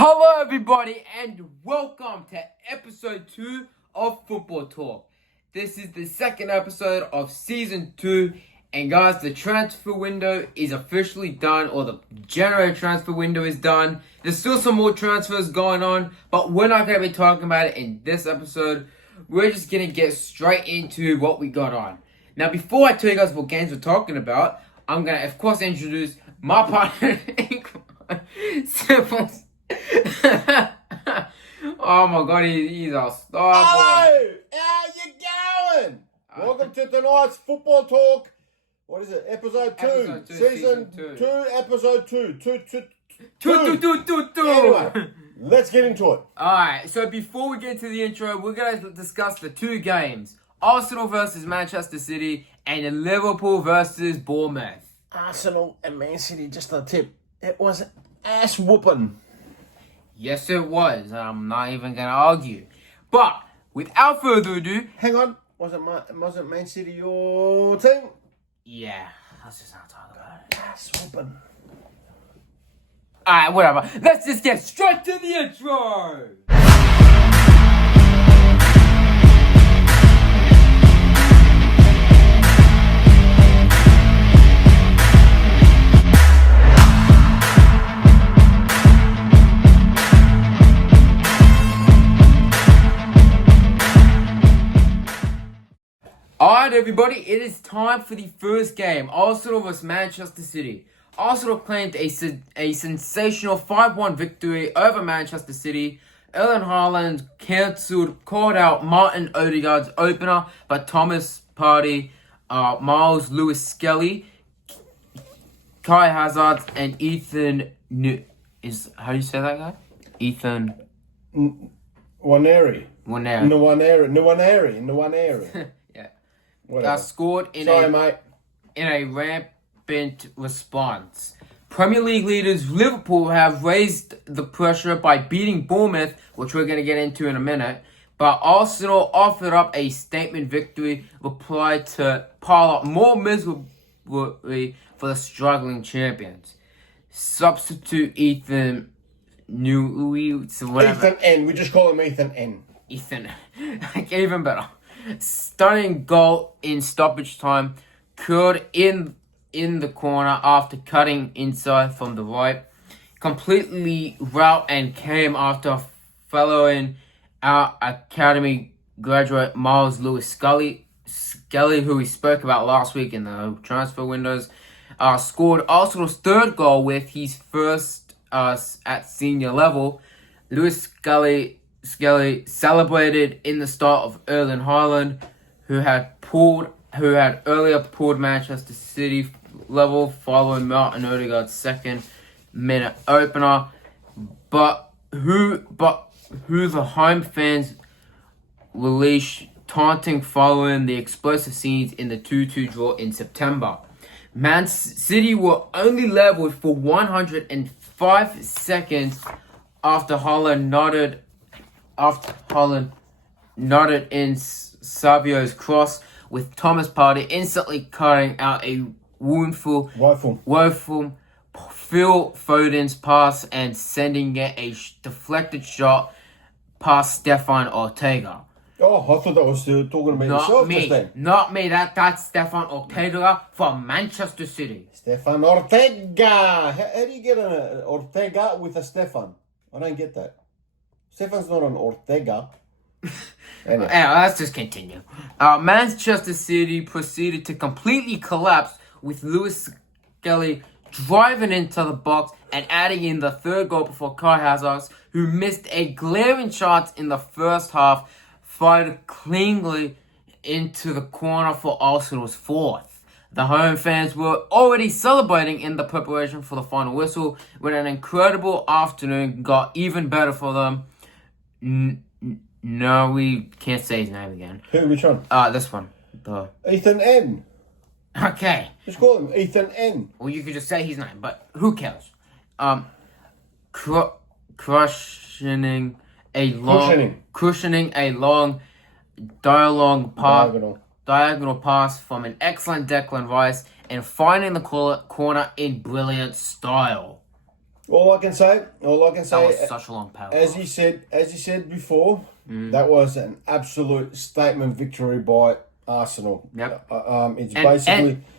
Hello everybody and welcome to episode 2 of Football Talk. This is the second episode of season 2 and guys, the transfer window is officially done, or the January transfer window is done. There's still some more transfers going on, but we're not going to be talking about it in this episode. We're just going to get straight into what we got on. Now before I tell you guys what games we're talking about, I'm going to of course introduce my partner Simple. Oh my god, he's a star. Hello! How you going? Welcome to tonight's Football Talk. What is it? Episode 2. Season 2, episode 2. Two. Anyway, let's get into it. Alright, so before we get to the intro, we're going to discuss the two games. Arsenal versus Manchester City and Liverpool versus Bournemouth. Arsenal and Man City, just a tip. It was ass whooping. Yes, it was. I'm not even going to argue. But, without further ado... Hang on. Wasn't Man City your team? Yeah, let's just not talk about it. Ass whooping. Alright, whatever. Let's just get straight to the intro! Alright everybody, it is time for the first game. Arsenal vs Manchester City. Arsenal claimed a sensational 5-1 victory over Manchester City. Erling Haaland called out Martin Odegaard's opener, but Thomas Partey, Miles Lewis-Skelly, Kai Hazard, and Ethan... how do you say that guy? Ethan... Nwaneri. Scored in a rampant response. Premier League leaders Liverpool have raised the pressure by beating Bournemouth, which we're going to get into in a minute. But Arsenal offered up a statement victory, replied to pile up more miserably for the struggling champions. Substitute Ethan Ethan N. We just call him Ethan N. Ethan. Even better. Stunning goal in stoppage time, curled in the corner after cutting inside from the right. Completely rout and came after following our academy graduate Miles Lewis-Skelly, who we spoke about last week in the transfer windows, scored Arsenal's third goal with his first at senior level. Lewis-Skelly celebrated in the style of Erling Haaland, who had earlier pulled Manchester City level following Martin Odegaard's second-minute opener, but who the home fans released taunting following the explosive scenes in the 2-2 draw in September. Man City were only leveled for 105 seconds after Haaland nodded in Savio's cross, with Thomas Partey instantly cutting out a woeful Phil Foden's pass and sending it a deflected shot past Stefan Ortega. Oh, I thought that was talking about yourself just then. Not me. That's Stefan Ortega from Manchester City. Stefan Ortega. How do you get an Ortega with a Stefan? I don't get that. Stefan's not an Ortega. Anyway, let's just continue. Manchester City proceeded to completely collapse, with Lewis-Skelly driving into the box and adding in the third goal before Kai Hazard, who missed a glaring chance in the first half, fired cleanly into the corner for Arsenal's fourth. The home fans were already celebrating in the preparation for the final whistle, when an incredible afternoon got even better for them. No, we can't say his name again. Who? Which one? This one. Ethan N. Okay. Just call him Ethan N. Well, you could just say his name, but who cares? Cushioning a long diagonal pass from an excellent Declan Rice and finding the corner in brilliant style. All I can say, That was such a long power. as you said before, that was an absolute statement victory by Arsenal. Yep.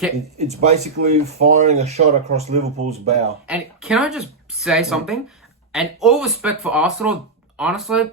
It's basically firing a shot across Liverpool's bow. And can I just say something? And all respect for Arsenal, honestly,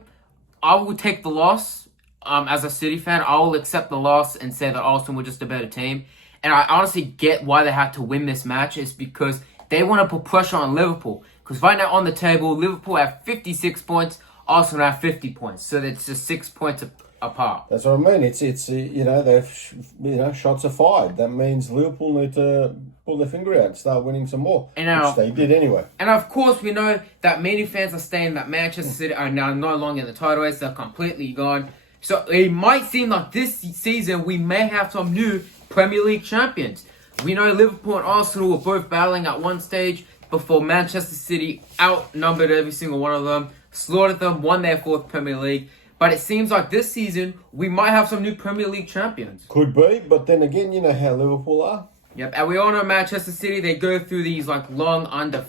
I will take the loss. As a City fan, I will accept the loss and say that Arsenal were just a better team. And I honestly get why they had to win this match. It's because they want to put pressure on Liverpool. Because right now on the table, Liverpool have 56 points, Arsenal have 50 points. So it's just 6 points apart. That's what I mean. It's they've shots are fired. That means Liverpool need to pull their finger out and start winning some more, which they did anyway. And of course, we know that many fans are saying that Manchester City are now no longer in the title race. They're completely gone. So it might seem like this season we may have some new Premier League champions. We know Liverpool and Arsenal were both battling at one stage before Manchester City outnumbered every single one of them, slaughtered them, won their fourth Premier League. But it seems like this season we might have some new Premier League champions. Could be, but then again, you know how Liverpool are. Yep, and we all know Manchester City, they go through these long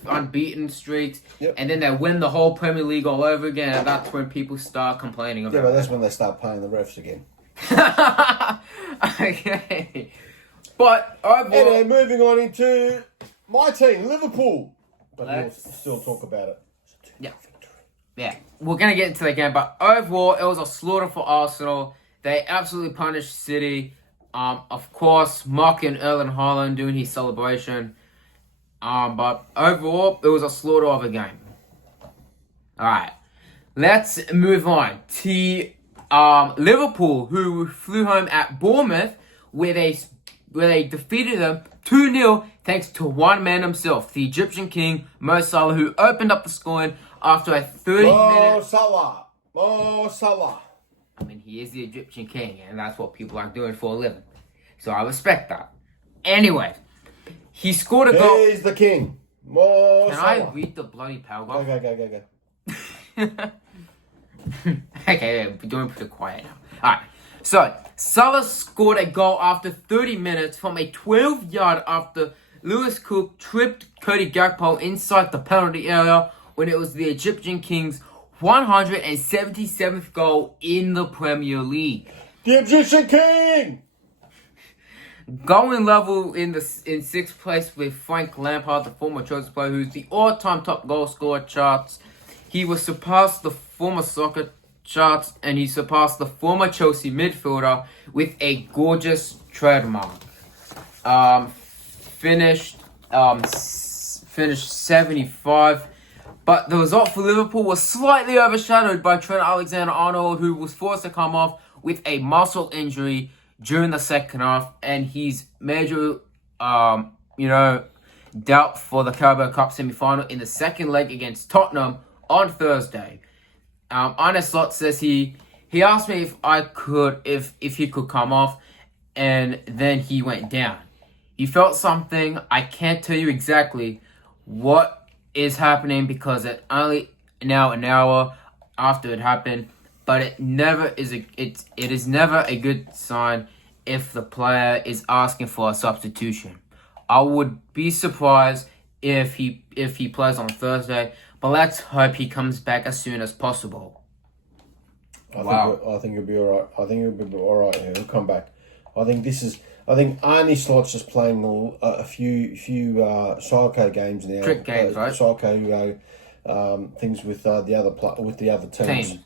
unbeaten streaks, and then they win the whole Premier League all over again, and that's when people start complaining about it. Yeah, but that's when they start paying the refs again. Okay. But overall... Anyway, moving on into my team, Liverpool. But we'll still talk about it. Yeah. Yeah, we're going to get into the game, but overall, it was a slaughter for Arsenal. They absolutely punished City. Of course, mocking Erling Haaland doing his celebration. But overall, it was a slaughter of a game. Alright, let's move on to Liverpool, who flew home at Bournemouth, where they defeated them 2-0 thanks to one man himself, the Egyptian king, Mo Salah, who opened up the scoring after a 30-minute... Mo Salah. I mean, he is the Egyptian king, and that's what people like doing for a living. So I respect that. Anyway, he scored a goal... He's the king. Mo Can Salah. I read the bloody paragraph? Go. Okay, we're doing pretty quiet now. Alright, so Salah scored a goal after 30 minutes from a 12-yard after Lewis Cook tripped Cody Gakpo inside the penalty area when it was the Egyptian King's 177th goal in the Premier League. The Egyptian King! Going level in sixth place with Frank Lampard, the former Chelsea player, who's the all-time top goal scorer charts. He was surpassed the former soccer charts, and he surpassed the former Chelsea midfielder with a gorgeous trademark. Finished 75. But the result for Liverpool was slightly overshadowed by Trent Alexander-Arnold, who was forced to come off with a muscle injury during the second half, and he's major, doubt for the Carabao Cup semi-final in the second leg against Tottenham on Thursday. Arne Slot says he asked me if he could come off, and then he went down. He felt something. I can't tell you exactly what is happening because it only now an hour after it happened, but it is never a good sign if the player is asking for a substitution. I would be surprised if he plays on Thursday, but let's hope he comes back as soon as possible. I think he'll be alright. He'll come back. I think Arne Slot's just playing a few Psycho games now. Trick games, right? Psycho things with the other teams.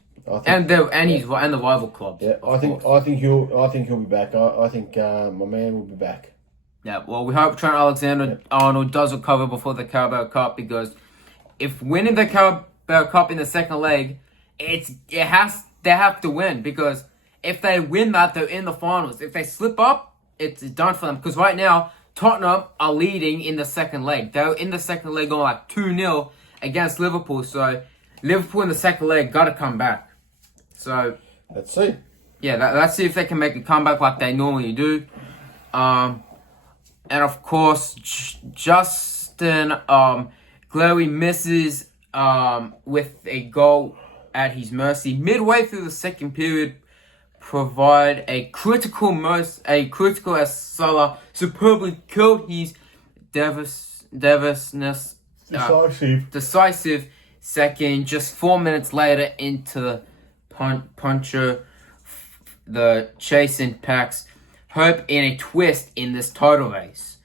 And the rival clubs. Yeah, I think he'll be back. I think my man will be back. Yeah, well, we hope Trent Alexander-Arnold does recover before the Carabao Cup, because if winning the Carabao Cup in the second leg, they have to win, because if they win that, they're in the finals. If they slip up, it's done for them. Because right now, Tottenham are leading in the second leg. They're in the second leg going like 2-0 against Liverpool. So Liverpool in the second leg got to come back. So let's see. Yeah, let's see if they can make a comeback like they normally do. And of course, Justin Glowy misses with a goal at his mercy midway through the second period. Provide a critical as Salah superbly killed his Davisness. decisive second. Just 4 minutes later into the puncher, the chasing packs hope in a twist in this title race.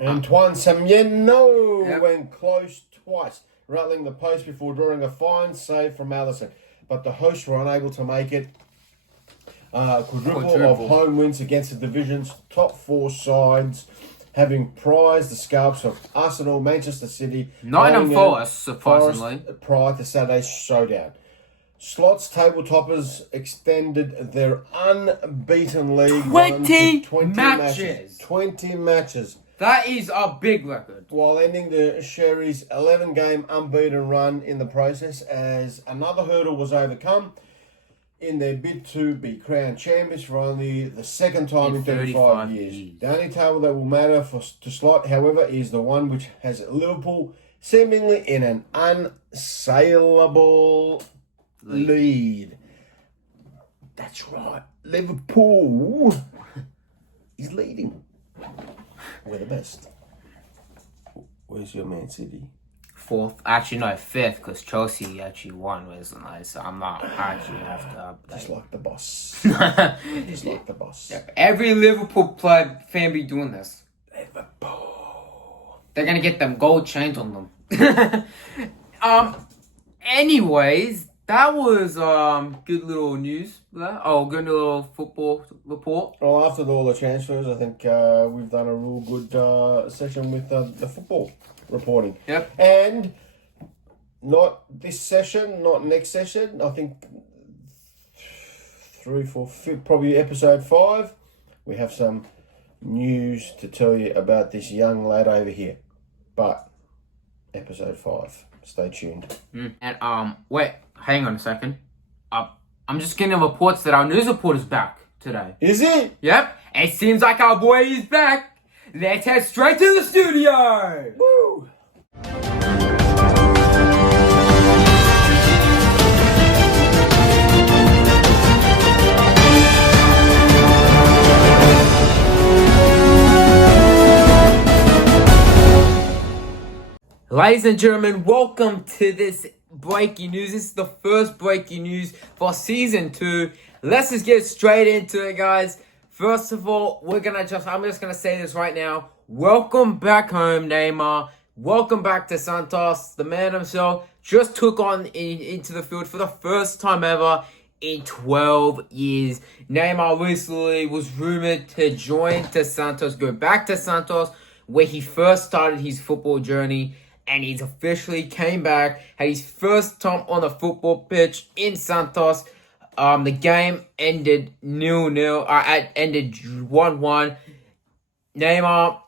Antoine Semenyo went close twice, rattling the post before drawing a fine save from Allison. But the hosts were unable to make it. Quadruple of home wins against the division's top 4 sides, having prized the scalps of Arsenal, Manchester City, Nottingham Forest, surprisingly, prior to Saturday's showdown. Slots table toppers extended their unbeaten league 20 matches. 20 matches. That is a big record. While ending the Sherry's 11-game unbeaten run in the process, as another hurdle was overcome in their bid to be crowned champions for only the second time in 35 years. The only table that will matter to Slot, however, is the one which has Liverpool seemingly in an unsaleable lead. That's right. Liverpool is leading. We're the best. Where's your Man City? 4th. Actually, no, 5th, because Chelsea actually won recently, so I'm not actually have to update. Just like the boss. Just like the boss. Every Liverpool fan be doing this. Liverpool. They're going to get them gold chains on them. Anyways, that was good little news there. Oh, good little football report. Well, after all the transfers, I think we've done a real good session with the football reporting. Yep. And not this session, not next session. I think 3, 4, 5, probably episode 5. We have some news to tell you about this young lad over here. But episode 5. Stay tuned. And wait, hang on a second. I'm just getting reports that our news report is back today. Is it? Yep. It seems like our boy is back. Let's head straight to the studio. Woo! Ladies and gentlemen, welcome to this breaking news. This is the first breaking news for season 2. Let's just get straight into it, guys. First of all, I'm just gonna say this right now. Welcome back home, Neymar. Welcome back to Santos. The man himself just took on into the field for the first time ever in 12 years. Neymar recently was rumored to join to Santos, go back to Santos, where he first started his football journey. And he's officially came back, had his first time on the football pitch in Santos. The game ended 0-0. Ended 1-1. Neymar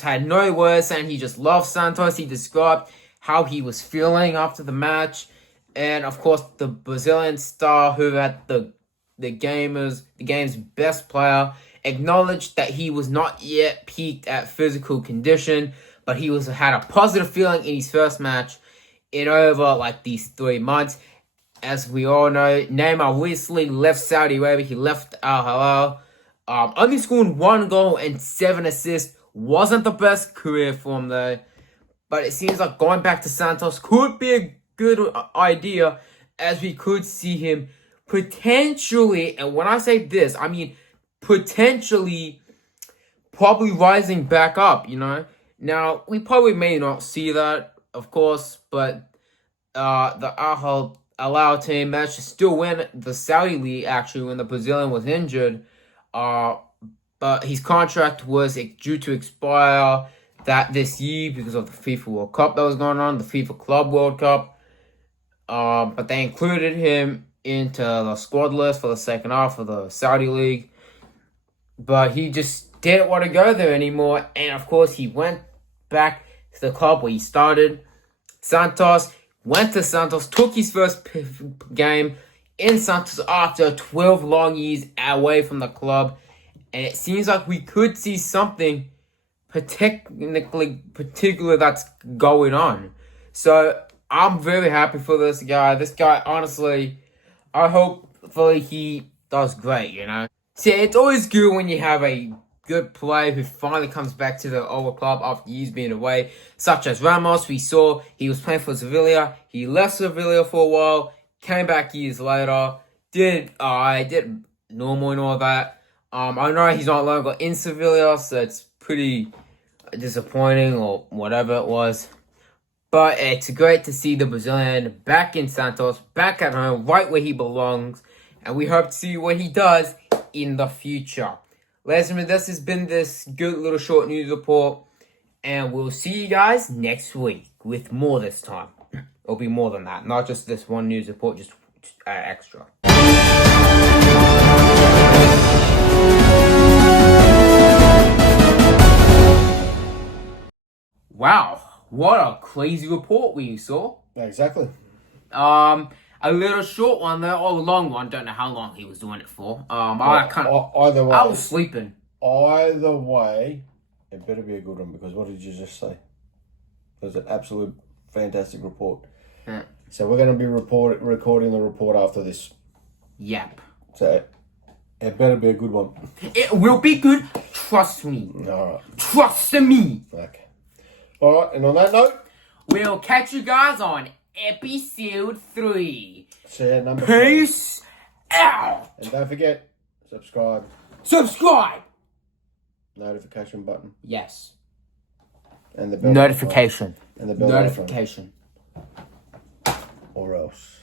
had no words, and he just loved Santos. He described how he was feeling after the match, and of course the Brazilian star, who had the game's best player, acknowledged that he was not yet peaked at physical condition. But he had a positive feeling in his first match in over these 3 months. As we all know, Neymar recently left Saudi Arabia. He left Al Hilal. Only scoring 1 goal and 7 assists. Wasn't the best career for him though. But it seems like going back to Santos could be a good idea, as we could see him potentially, and when I say this, I mean potentially, probably rising back up, Now, we probably may not see that, of course, but the Al Hilal team managed to still win the Saudi League, actually, when the Brazilian was injured. But his contract was due to expire this year because of the FIFA World Cup that was going on, the FIFA Club World Cup. But they included him into the squad list for the second half of the Saudi League. But he just didn't want to go there anymore. And, of course, he went back to the club where he started. Santos went to Santos, took his first game in Santos after 12 long years away from the club. And it seems like we could see something particular that's going on. So I'm very happy for this guy. This guy, honestly, I hope he does great, See, it's always good when you have a good player who finally comes back to the old club after years being away, such as Ramos. We saw he was playing for Sevilla. He left Sevilla for a while, came back years later, did normal and all that. I know he's no longer in Sevilla, so it's pretty disappointing or whatever it was. But it's great to see the Brazilian back in Santos, back at home, right where he belongs. And we hope to see what he does in the future. Ladies and gentlemen, this has been this good little short news report. And we'll see you guys next week with more this time. It'll be more than that. Not just this one news report, just extra. Wow. What a crazy report we saw. Exactly. A little short one though, or a long one. Don't know how long he was doing it for. Either way, I was sleeping. Either way, it better be a good one because what did you just say? It was an absolute fantastic report. Yeah. So we're going to be recording the report after this. Yep. So it better be a good one. It will be good. Trust me. All right. Trust me. Okay. All right. And on that note, we'll catch you guys on episode 3. See you at number Peace out. And don't forget, subscribe. Subscribe. Notification button. Yes. And the bell Notification. icon. And the bell Notification. icon. Or else.